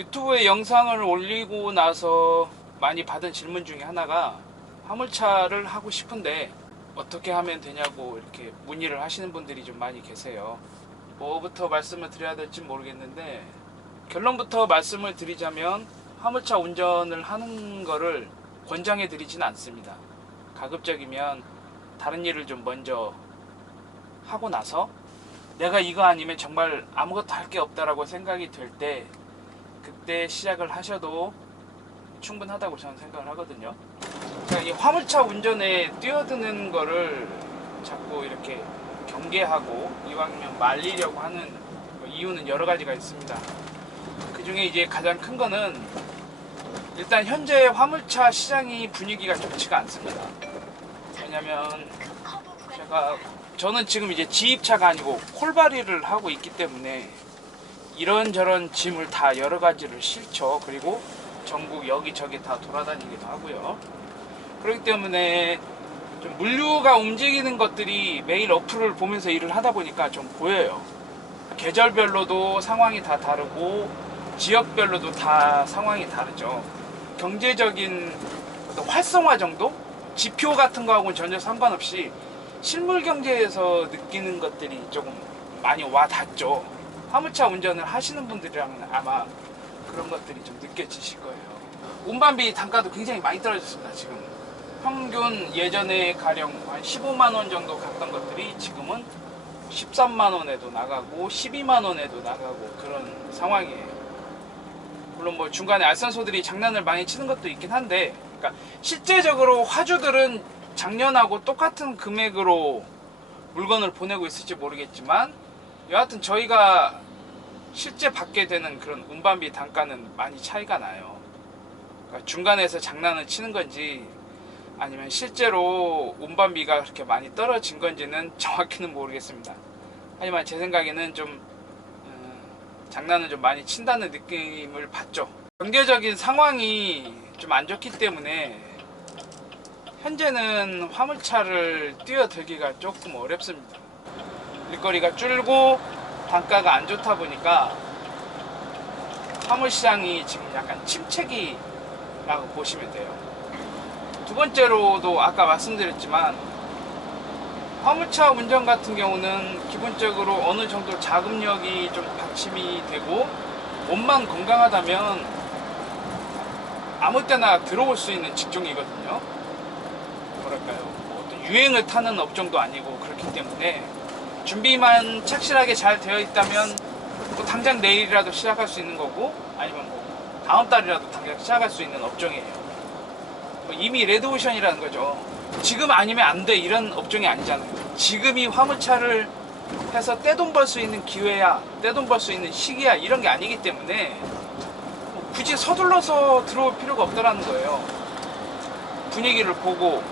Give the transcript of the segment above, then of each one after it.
유튜브에 영상을 올리고 나서 많이 받은 질문 중에 하나가 화물차를 하고 싶은데 어떻게 하면 되냐고 이렇게 문의를 하시는 분들이 좀 많이 계세요. 뭐부터 말씀을 드려야 될지 모르겠는데, 결론부터 말씀을 드리자면 화물차 운전을 하는 거를 권장해 드리진 않습니다. 가급적이면 다른 일을 좀 먼저 하고 나서 내가 이거 아니면 정말 아무것도 할 게 없다라고 생각이 될 때 그때 시작을 하셔도 충분하다고 저는 생각을 하거든요. 제가 이 화물차 운전에 뛰어드는 거를 자꾸 이렇게 경계하고 이왕이면 말리려고 하는 이유는 여러 가지가 있습니다. 그 중에 이제 가장 큰 거는 일단 현재 화물차 시장이 분위기가 좋지가 않습니다. 왜냐면 저는 지금 이제 지입차가 아니고 콜바리를 하고 있기 때문에 이런저런 짐을 다 여러 가지를 실죠. 그리고 전국 여기저기 다 돌아다니기도 하고요. 그렇기 때문에 좀 물류가 움직이는 것들이 매일 어플을 보면서 일을 하다 보니까 좀 보여요. 계절별로도 상황이 다 다르고 지역별로도 다 상황이 다르죠. 경제적인 어떤 활성화 정도? 지표 같은 거하고는 전혀 상관없이 실물 경제에서 느끼는 것들이 조금 많이 와 닿죠. 화물차 운전을 하시는 분들이랑은 아마 그런 것들이 좀 느껴지실 거예요. 운반비 단가도 굉장히 많이 떨어졌습니다. 지금 평균 예전에 가령 한 15만원 정도 갔던 것들이 지금은 13만원에도 나가고 12만원에도 나가고 그런 상황이에요. 물론 뭐 중간에 알선소들이 장난을 많이 치는 것도 있긴 한데, 그러니까 실제적으로 화주들은 작년하고 똑같은 금액으로 물건을 보내고 있을지 모르겠지만 여하튼 저희가 실제 받게 되는 그런 운반비 단가는 많이 차이가 나요. 그러니까 중간에서 장난을 치는 건지 아니면 실제로 운반비가 그렇게 많이 떨어진 건지는 정확히는 모르겠습니다. 하지만 제 생각에는 좀 장난을 좀 많이 친다는 느낌을 받죠. 경제적인 상황이 좀 안 좋기 때문에 현재는 화물차를 뛰어들기가 조금 어렵습니다. 일거리가 줄고 단가가 안 좋다 보니까 화물시장이 지금 약간 침체기라고 보시면 돼요. 두 번째로도 아까 말씀드렸지만 화물차 운전 같은 경우는 기본적으로 어느 정도 자금력이 좀 받침이 되고 몸만 건강하다면 아무 때나 들어올 수 있는 직종이거든요. 뭐랄까요, 뭐 어떤 유행을 타는 업종도 아니고 그렇기 때문에 준비만 착실하게 잘 되어 있다면 뭐 당장 내일이라도 시작할 수 있는 거고, 아니면 뭐 다음 달이라도 당장 시작할 수 있는 업종이에요. 뭐 이미 레드오션이라는 거죠. 지금 아니면 안 돼 이런 업종이 아니잖아요. 지금이 화물차를 해서 떼돈 벌 수 있는 기회야, 떼돈 벌 수 있는 시기야, 이런 게 아니기 때문에 뭐 굳이 서둘러서 들어올 필요가 없다라는 거예요. 분위기를 보고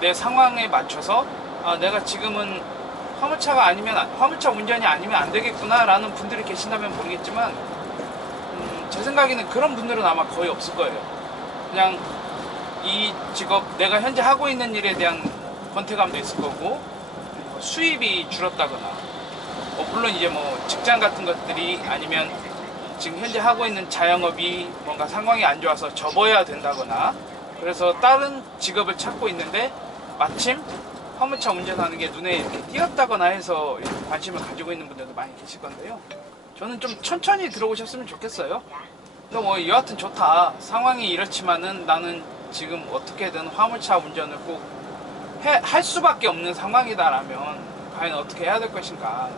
내 상황에 맞춰서 내가 지금은 화물차 운전이 아니면 안 되겠구나 라는 분들이 계신다면 모르겠지만 제 생각에는 그런 분들은 아마 거의 없을 거예요. 그냥 이 직업, 내가 현재 하고 있는 일에 대한 권태감도 있을 거고, 수입이 줄었다거나, 물론 이제 뭐 직장 같은 것들이 아니면 지금 현재 하고 있는 자영업이 뭔가 상황이 안 좋아서 접어야 된다거나, 그래서 다른 직업을 찾고 있는데 마침 화물차 운전하는 게 눈에 이렇게 띄었다거나 해서 관심을 가지고 있는 분들도 많이 계실 건데요. 저는 좀 천천히 들어오셨으면 좋겠어요. 근데 뭐 여하튼 좋다, 상황이 이렇지만은 나는 지금 어떻게든 화물차 운전을 꼭 할 수밖에 없는 상황이다라면 과연 어떻게 해야 될 것인가.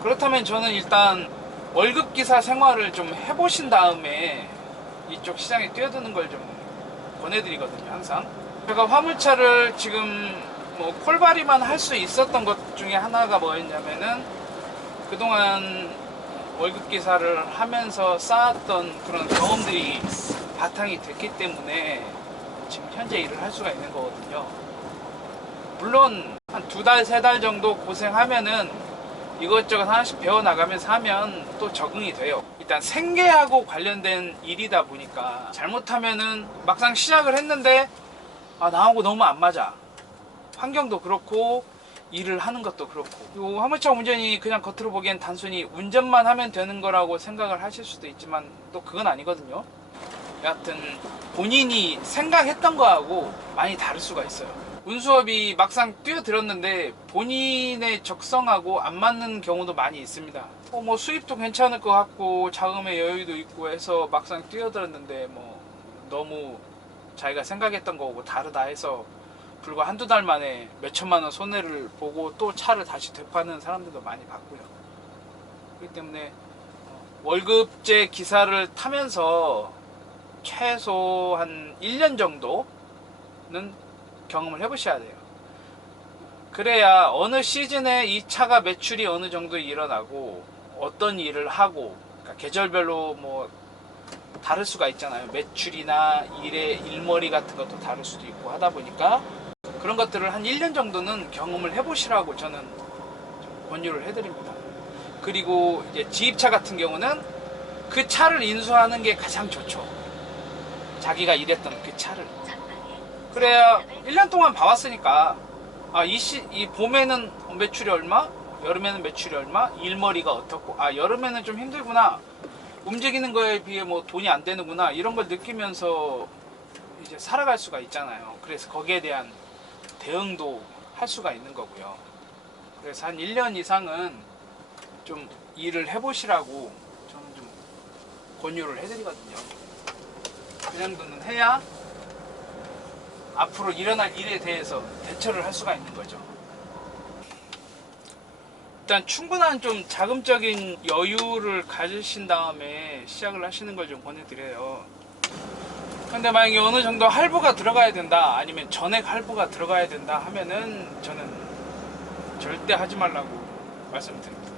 그렇다면 저는 일단 월급기사 생활을 좀 해보신 다음에 이쪽 시장에 뛰어드는 걸 좀 권해드리거든요. 항상 제가 화물차를 지금 뭐 콜바리만 할 수 있었던 것 중에 하나가 뭐였냐면은 그동안 월급기사를 하면서 쌓았던 그런 경험들이 바탕이 됐기 때문에 지금 현재 일을 할 수가 있는 거거든요. 물론 한 2달, 3달 정도 고생하면은 이것저것 하나씩 배워나가면서 하면 또 적응이 돼요. 일단 생계하고 관련된 일이다 보니까 잘못하면은 막상 시작을 했는데 나하고 너무 안 맞아. 환경도 그렇고 일을 하는 것도 그렇고, 요 화물차 운전이 그냥 겉으로 보기엔 단순히 운전만 하면 되는 거라고 생각을 하실 수도 있지만 또 그건 아니거든요. 여하튼 본인이 생각했던 거하고 많이 다를 수가 있어요. 운수업이 막상 뛰어들었는데 본인의 적성하고 안 맞는 경우도 많이 있습니다. 뭐 수입도 괜찮을 것 같고 자금의 여유도 있고 해서 막상 뛰어들었는데 뭐 너무 자기가 생각했던 거고 다르다 해서 불과 한두 달 만에 몇천만 원 손해를 보고 또 차를 다시 되파는 사람들도 많이 봤고요. 그렇기 때문에 월급제 기사를 타면서 최소 한 1년 정도는 경험을 해보셔야 돼요. 그래야 어느 시즌에 이 차가 매출이 어느 정도 일어나고 어떤 일을 하고, 그러니까 계절별로 뭐 다를 수가 있잖아요. 매출이나 일의 일머리 같은 것도 다를 수도 있고 하다 보니까 그런 것들을 한 1년 정도는 경험을 해보시라고 저는 좀 권유를 해드립니다. 그리고 이제 지입차 같은 경우는 그 차를 인수하는 게 가장 좋죠. 자기가 일했던 그 차를. 그래야 1년 동안 봐왔으니까 이 봄에는 매출이 얼마, 여름에는 매출이 얼마, 일머리가 어떻고, 여름에는 좀 힘들구나, 움직이는 거에 비해 뭐 돈이 안 되는구나, 이런 걸 느끼면서 이제 살아갈 수가 있잖아요. 그래서 거기에 대한 대응도 할 수가 있는 거고요. 그래서 한 1년 이상은 좀 일을 해보시라고 저는 좀 권유를 해드리거든요. 그 정도는 해야 앞으로 일어날 일에 대해서 대처를 할 수가 있는 거죠. 일단 충분한 좀 자금적인 여유를 가지신 다음에 시작을 하시는 걸 좀 권해드려요. 근데 만약에 어느 정도 할부가 들어가야 된다, 아니면 전액 할부가 들어가야 된다 하면은 저는 절대 하지 말라고 말씀드립니다.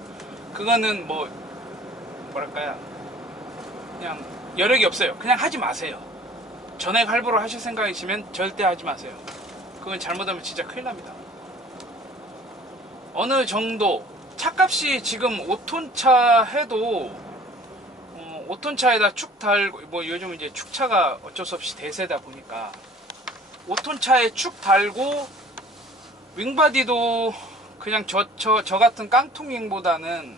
그거는 뭐랄까요, 그냥 여력이 없어요. 그냥 하지 마세요. 전액 할부를 하실 생각이시면 절대 하지 마세요. 그건 잘못하면 진짜 큰일 납니다. 어느 정도 차값이 지금 5톤차 해도 5톤차에다 축 달고, 뭐 요즘 이제 축차가 어쩔 수 없이 대세다 보니까 5톤차에 축 달고 윙바디도 그냥 저 같은 깡통 윙보다는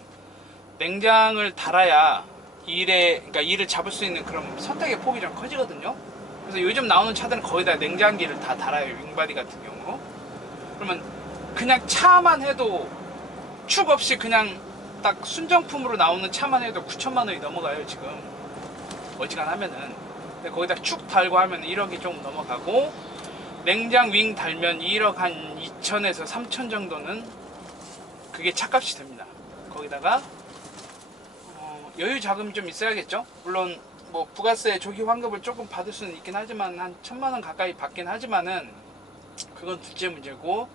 냉장을 달아야 그러니까 일을 잡을 수 있는 그런 선택의 폭이 좀 커지거든요. 그래서 요즘 나오는 차들은 거의 다 냉장기를 다 달아요. 윙바디 같은 경우. 그러면 그냥 차만 해도 축 없이 그냥 딱 순정품으로 나오는 차만 해도 9천만 원이 넘어가요, 지금. 어지간하면은. 근데 거기다 축 달고 하면 1억이 조금 넘어가고, 냉장 윙 달면 1억 한 2천에서 3천 정도는 그게 차값이 됩니다. 거기다가 여유 자금이 좀 있어야겠죠. 물론 뭐 부가세 조기 환급을 조금 받을 수는 있긴 하지만 한 1,000만 원 가까이 받긴 하지만은 그건 둘째 문제고,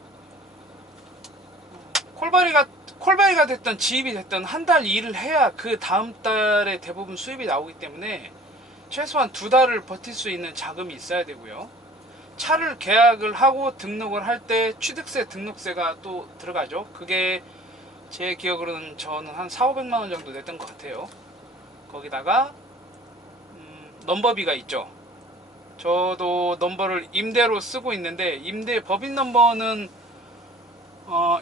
콜바리가 됐든 지입이 됐든 한 달 일을 해야 그 다음 달에 대부분 수입이 나오기 때문에 최소한 2달을 버틸 수 있는 자금이 있어야 되고요. 차를 계약을 하고 등록을 할 때 취득세, 등록세가 또 들어가죠. 그게 제 기억으로는 저는 한 4,500만 원 정도 냈던 것 같아요. 거기다가 넘버비가 있죠. 저도 넘버를 임대로 쓰고 있는데, 임대 법인 넘버는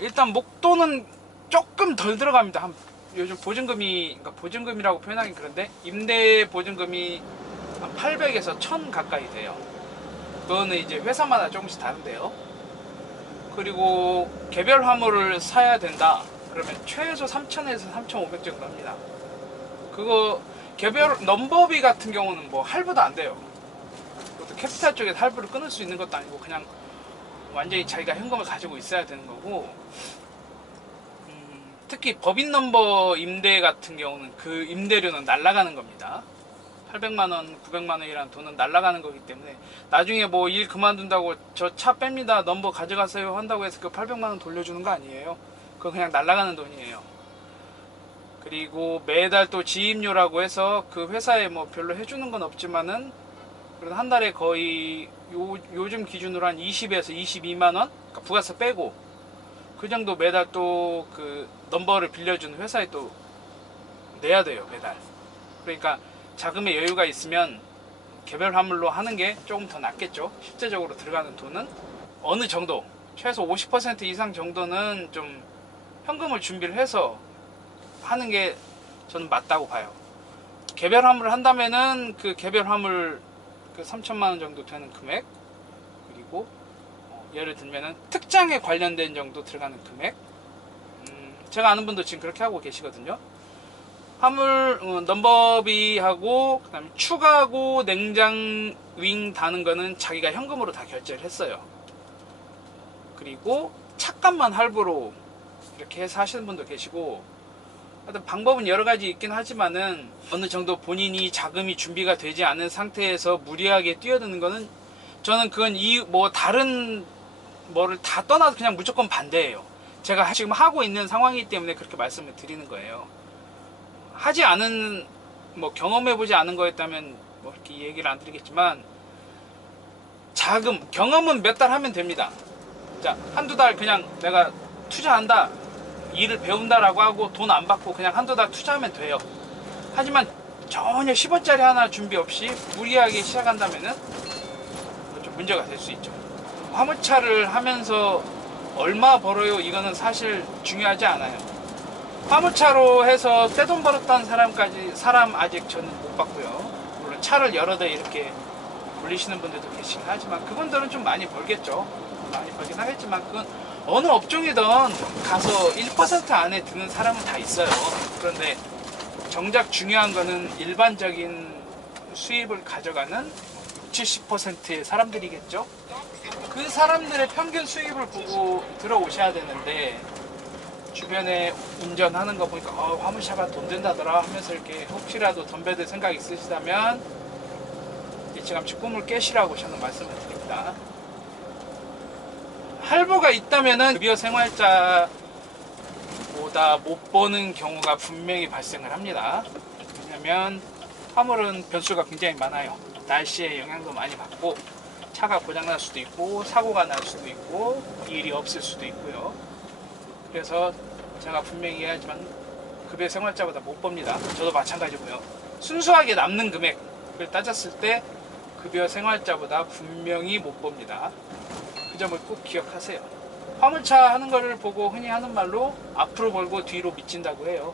일단 목돈은 조금 덜 들어갑니다. 요즘 보증금이, 그러니까 보증금이라고 표현하긴 그런데 임대 보증금이 한 800에서 1000 가까이 돼요. 그거는 이제 회사마다 조금씩 다른데요. 그리고 개별 화물을 사야 된다 그러면 최소 3,000에서 3,500 정도 합니다. 그거 개별 넘버비 같은 경우는 뭐 할부도 안 돼요. 그것도 캐피탈 쪽에서 할부를 끊을 수 있는 것도 아니고 그냥 완전히 자기가 현금을 가지고 있어야 되는 거고, 특히 법인 넘버 임대 같은 경우는 그 임대료는 날아가는 겁니다. 800만원, 900만원이라는 돈은 날아가는 거기 때문에 나중에 뭐 일 그만둔다고 저 차 뺍니다, 넘버 가져가세요 한다고 해서 그 800만원 돌려주는 거 아니에요. 그거 그냥 날아가는 돈이에요. 그리고 매달 또 지입료라고 해서 그 회사에 뭐 별로 해주는 건 없지만은 그래도 한 달에 거의 요즘 기준으로 한 20에서 22만원, 그러니까 부가세 빼고 그 정도 매달 또 그 넘버를 빌려주는 회사에 또 내야 돼요, 매달. 그러니까 자금의 여유가 있으면 개별 화물로 하는 게 조금 더 낫겠죠. 실제적으로 들어가는 돈은 어느 정도 최소 50% 이상 정도는 좀 현금을 준비를 해서 하는 게 저는 맞다고 봐요. 개별 화물을 한다면은 그 개별 화물 그 3천만 원 정도 되는 금액, 그리고 예를 들면은 특장에 관련된 정도 들어가는 금액, 제가 아는 분도 지금 그렇게 하고 계시거든요. 화물 넘버비하고 그다음에 추가고 냉장 윙 다는 거는 자기가 현금으로 다 결제를 했어요. 그리고 차값만 할부로 이렇게 해서 하시는 분도 계시고, 하여튼 방법은 여러 가지 있긴 하지만은 어느 정도 본인이 자금이 준비가 되지 않은 상태에서 무리하게 뛰어드는 거는 저는 그건 뭐 다른 뭐를 다 떠나서 그냥 무조건 반대예요. 제가 지금 하고 있는 상황이기 때문에 그렇게 말씀을 드리는 거예요. 하지 않은, 뭐 경험해보지 않은 거였다면 뭐 이렇게 얘기를 안 드리겠지만, 자금, 경험은 몇 달 하면 됩니다. 자, 한두 달 그냥 내가 투자한다, 일을 배운다라고 하고 돈 안 받고 그냥 한두 달 투자하면 돼요. 하지만 전혀 10원짜리 하나 준비 없이 무리하게 시작한다면은 좀 문제가 될 수 있죠. 화물차를 하면서 얼마 벌어요? 이거는 사실 중요하지 않아요. 화물차로 해서 떼돈 벌었다는 사람 아직 저는 못 봤고요. 물론 차를 여러 대 이렇게 돌리시는 분들도 계시긴 하지만 그분들은 좀 많이 벌겠죠. 많이 벌긴 하겠지만 그건 어느 업종이든 가서 1% 안에 드는 사람은 다 있어요. 그런데 정작 중요한 거는 일반적인 수입을 가져가는 70%의 사람들이겠죠. 그 사람들의 평균 수입을 보고 들어오셔야 되는데, 주변에 운전하는 거 보니까 화물차가 돈 된다더라 하면서 이렇게 혹시라도 덤벼들 생각이 있으시다면 일찌감치 꿈을 깨시라고 저는 말씀을 드립니다. 할부가 있다면은 급여 생활자보다 못 버는 경우가 분명히 발생을 합니다. 왜냐면 화물은 변수가 굉장히 많아요. 날씨의 영향도 많이 받고, 차가 고장날 수도 있고 사고가 날 수도 있고 일이 없을 수도 있고요. 그래서 제가 분명히 얘기하지만 급여 생활자보다 못 법니다. 저도 마찬가지고요. 순수하게 남는 금액을 따졌을 때 급여 생활자보다 분명히 못 법니다. 그 점을 꼭 기억하세요. 화물차 하는 거를 보고 흔히 하는 말로 앞으로 벌고 뒤로 미친다고 해요.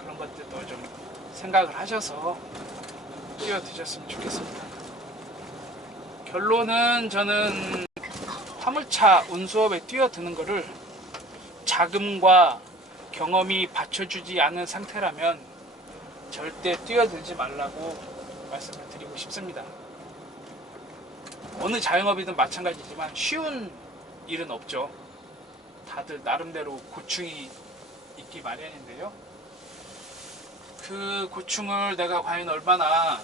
그런 것들도 좀 생각을 하셔서 뛰어드셨으면 좋겠습니다. 결론은 저는 화물차 운수업에 뛰어드는 거를 자금과 경험이 받쳐주지 않은 상태라면 절대 뛰어들지 말라고 말씀을 드리고 싶습니다. 어느 자영업이든 마찬가지지만 쉬운 일은 없죠. 다들 나름대로 고충이 있기 마련인데요. 그 고충을 내가 과연 얼마나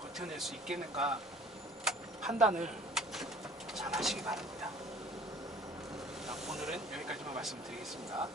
버텨낼 수 있겠는가 판단을 잘 하시기 바랍니다. 오늘은 여기까지만 말씀드리겠습니다.